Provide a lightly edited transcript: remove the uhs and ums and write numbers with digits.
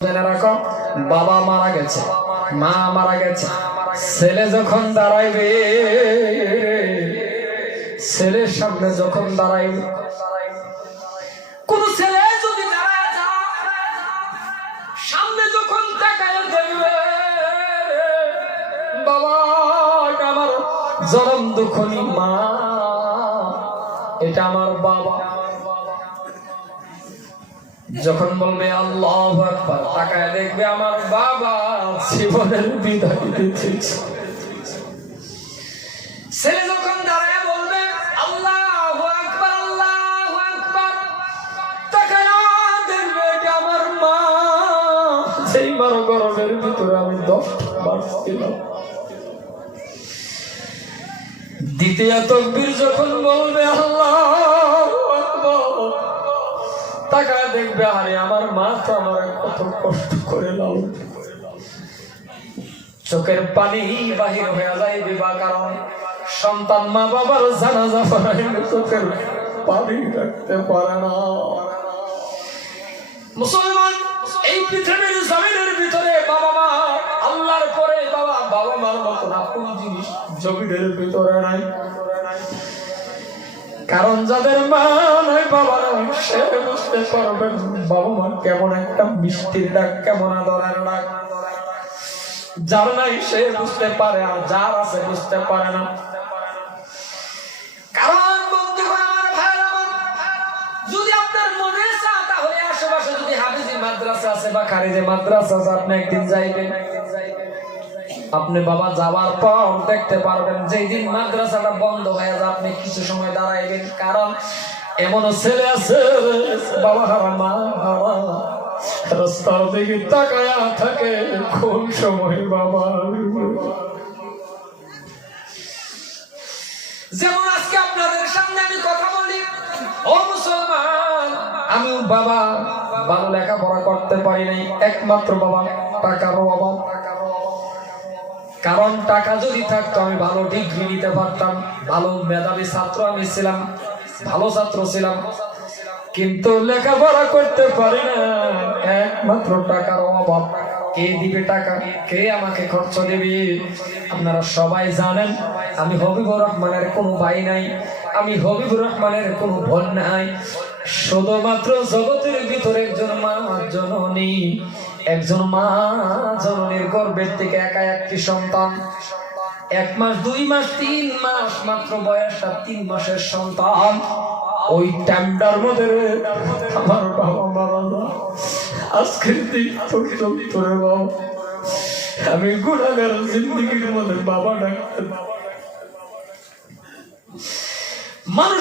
জেনে রাখো, বাবা মারা গেছে, মা মারা গেছে, ছেলে যখন দাঁড়াইবে, ছেলের সামনে যখন দাঁড়াইবে, কোন ছেলে যদি দাঁড়ায় যায়, সামনে যখন তাকায় দেখবে, বাবা এটা আমার জনম দুঃখনী মা, এটা আমার বাবা। যখন বলবে আল্লাহু আকবার, তাকায় দেখবে আমার বাবা জীবনের বিদায় দিতেছে। ছেলে যখন দাঁড়ায় বলবে আল্লাহু আকবার, আল্লাহু আকবার, তাকায় দেখবে এটা আমার মা, সেই মার গর্ভের ভিতরে আমি 10 মাস ছিলাম। দ্বিতীয় তাকবীর যখন বলবে আল্লাহু আকবার, তাকায় দেখবে আরে আমার মা তো আমার কত কষ্ট করে লালন, চোখের পানি বাহির হয়ে যায় বিবাহ, কারণ সন্তান মা বাবার জানাজা পড়াইলে চোখের পানি রাখতে পারে না। মুসলমান, এই পৃথিবীর জমিনের ভিতরে বাবা মা আল্লাহর পরে বাবা মার মতো আপন জিনিস জমিনের ভিতরে নাই। কারণ যাদের মা নাই বাবা নাই, সে বুঝতে পারবেন বাবা মা কেমন একটা মিষ্টির ডাক, কেমন আদরের ডাক। যার নাই সে বুঝতে পারে, আর যার আছে বুঝতে পারে না। কারণ বন্ধুগণ, আমার ভাইরা, যদি আপনার মনে চায় তাহলে আশেপাশে যদি হাফেজি মাদ্রাসা আছে বা খারিজি মাদ্রাসা আছে, আপনি একদিন যাইবেন। আপনি বাবা যাওয়ার পর দেখতে পারবেন যেই দিন মাদ্রাসাটা বন্ধ হয়ে যায়, আপনি কিছু সময় দাঁড়াইবেন। কারণ এমন ছেলে আছে বাবা হারা মা হারা, রাস্তার দিকে তাকায়া থাকে, কোন সময় বাবা। যেমন আজকে আপনাদের সামনে আমি কথা বলি, ও মুসলমান, আমি বাবা ভালো লেখাপড়া করতে পারি নাই, একমাত্র বাবা টাকার অভাব। কারণ টাকা যদি থাকতো আমি ভালো ডিগ্রি নিতে পারতাম, ভালো মেধাবী ছাত্র আমি ছিলাম, ভালো ছাত্র ছিলাম, কিন্তু লেখাপড়া করতে পারি না, একমাত্র টাকার অভাব। কে দিবে টাকা? কে আমাকে খরচ দেবে? আপনারা সবাই জানেন আমি হবিবুর রহমানের কোনো ভাই নাই, আমি হবিবুর রহমানের কোনো বোন নাই, শুধুমাত্র জগতের ভিতরে একজন মা জননী, একজন মা জননীর গর্ভের থেকে একা একটি সন্তান, 1 মাস 2 মাস 3 মাস মাত্র বয়স, 3 মাসের সন্তান। ওই টাইমটার মধ্যে আমার বাবা মারা যায়। আজকের দিন পর্যন্ত আমি গুনাহগার জিন্দেগির মধ্যে বাবা ডাকতে মানুষ